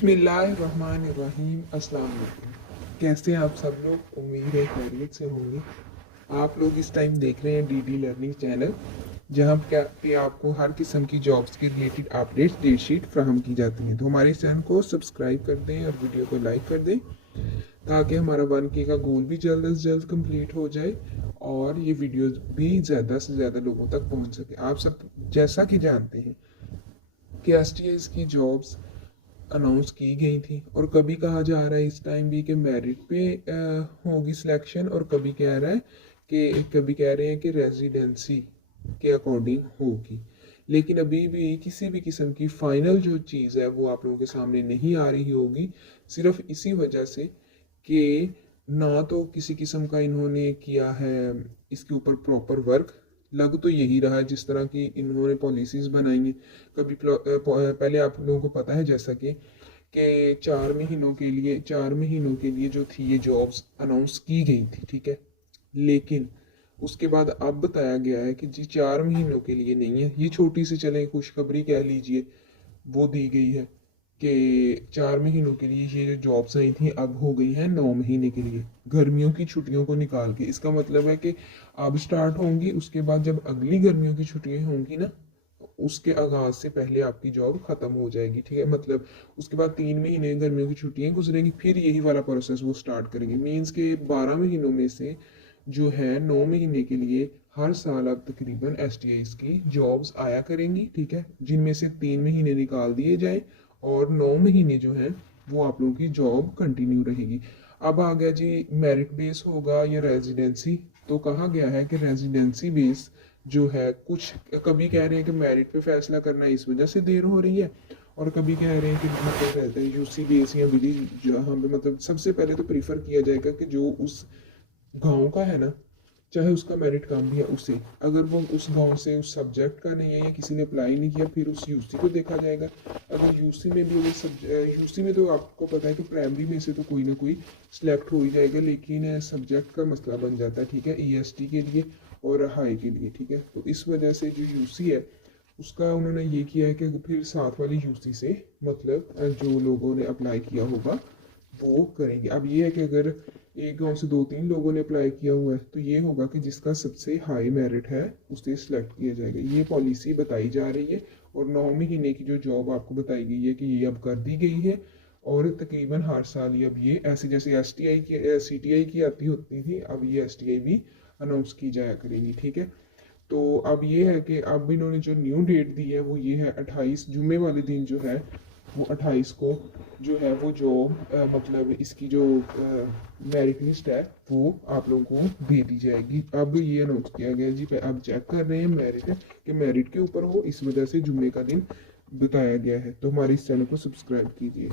बिस्मिल्लाहिर्रहमानिर्रहीम। अस्सलाम वालेकुम। कैसे हैं आप सब लोग? उम्मीद है खैरियत से होंगे। आप लोग इस टाइम देख रहे हैं डीडी लर्निंग चैनल, जहां पे आपको हर किस्म की जॉब्स के रिलेटेड अपडेट्स डेट शीट फ्राहम की जाती हैं। तो हमारे इस चैनल को सब्सक्राइब कर दें और वीडियो को लाइक कर दें, ताकि हमारा 1K का गोल भी जल्द से जल्द कंप्लीट हो जाए और ये वीडियो भी ज़्यादा से ज़्यादा लोगों तक पहुँच सके। आप सब जैसा कि जानते हैं कि STIs की जॉब्स अनाउंस की गई थी, और कभी कहा जा रहा है इस टाइम भी कि मेरिट पे होगी सिलेक्शन, और कभी कह रहा है कि कभी कह रहे हैं कि रेजिडेंसी के अकॉर्डिंग होगी। लेकिन अभी भी किसी भी किस्म की फाइनल जो चीज़ है वो आप लोगों के सामने नहीं आ रही होगी, सिर्फ इसी वजह से कि ना तो किसी किस्म का इन्होंने किया है इसके ऊपर प्रॉपर वर्क। लग तो यही रहा है जिस तरह की इन्होंने पॉलिसीज बनाई हैं। कभी पहले आप लोगों को पता है जैसा कि 4 महीनों के लिए जो थी ये जॉब्स अनाउंस की गई थी, ठीक है। लेकिन उसके बाद अब बताया गया है कि जी 4 महीनों के लिए नहीं है, ये छोटी सी चले खुशखबरी कह लीजिए, वो दी गई है कि 4 महीनों के लिए ये जो जॉब्स आई थी अब हो गई हैं 9 महीने के लिए, गर्मियों की छुट्टियों को निकाल के। इसका मतलब है कि अब स्टार्ट होंगी, उसके बाद जब अगली गर्मियों की छुट्टियां होंगी ना, उसके आगाज से पहले आपकी जॉब खत्म हो जाएगी, ठीक है। मतलब उसके बाद 3 महीने गर्मियों की छुट्टियां गुजरेंगी, फिर यही वाला प्रोसेस वो स्टार्ट करेंगे। मीन्स के 12 महीनों में से जो है 9 महीने के लिए हर साल अब तकरीबन STIs की जॉब्स आया करेंगी, ठीक है, जिनमें से 3 महीने निकाल दिए जाए और 9 महीने जो है वो आप लोगों की जॉब कंटिन्यू रहेगी। अब आ गया जी मेरिट बेस होगा या रेजिडेंसी। तो कहा गया है कि रेजिडेंसी बेस जो है, कुछ कभी कह रहे हैं कि मेरिट पे फैसला करना इस वजह से देर हो रही है, और कभी कह रहे हैं कि मतलब UC बेस या विलेज जहाँ पे मतलब सबसे पहले तो प्रीफर किया जाएगा कि जो उस गांव का है ना, चाहे उसका मेरिट कम भी है, उसे अगर वो उस गांव से उस सब्जेक्ट का नहीं है या किसी ने अप्लाई नहीं किया, फिर उस UC को देखा जाएगा। अगर UC में भी वो UC में तो आपको पता है कि प्राइमरी में से तो कोई ना कोई सिलेक्ट हो ही जाएगा, लेकिन सब्जेक्ट का मसला बन जाता है, ठीक है, EST के लिए और हाई के लिए, ठीक है। तो इस वजह से जो UC है उसका उन्होंने ये किया है कि फिर साथ वाली UC से मतलब जो लोगों ने अप्लाई किया होगा वो करेंगे। अब ये है कि अगर एक गांव से 2-3 लोगों ने अप्लाई किया हुआ है, तो ये होगा कि जिसका सबसे हाई मेरिट है उसे सिलेक्ट किया जाएगा। ये पॉलिसी बताई जा रही है, और 9 महीने की जो जॉब आपको बताई गई है कि ये अब कर दी गई है, और तकरीबन हर साल ये अब ये ऐसे जैसे STI की CTI की आती होती थी, अब ये STI भी अनाउंस की जाया करेगी, ठीक है। तो अब ये है कि अब इन्होंने जो न्यू डेट दी है वो ये है 28 जुम्मे वाले दिन जो है वो 28 को जो है वो जो मतलब इसकी जो मेरिट लिस्ट है वो आप लोगों को दे दी जाएगी। अब ये अनाउंस किया गया जी, अब चेक कर रहे हैं मेरिट कि मेरिट के ऊपर हो, इस वजह से जुम्मे का दिन बताया गया है। तो हमारे इस चैनल को सब्सक्राइब कीजिए।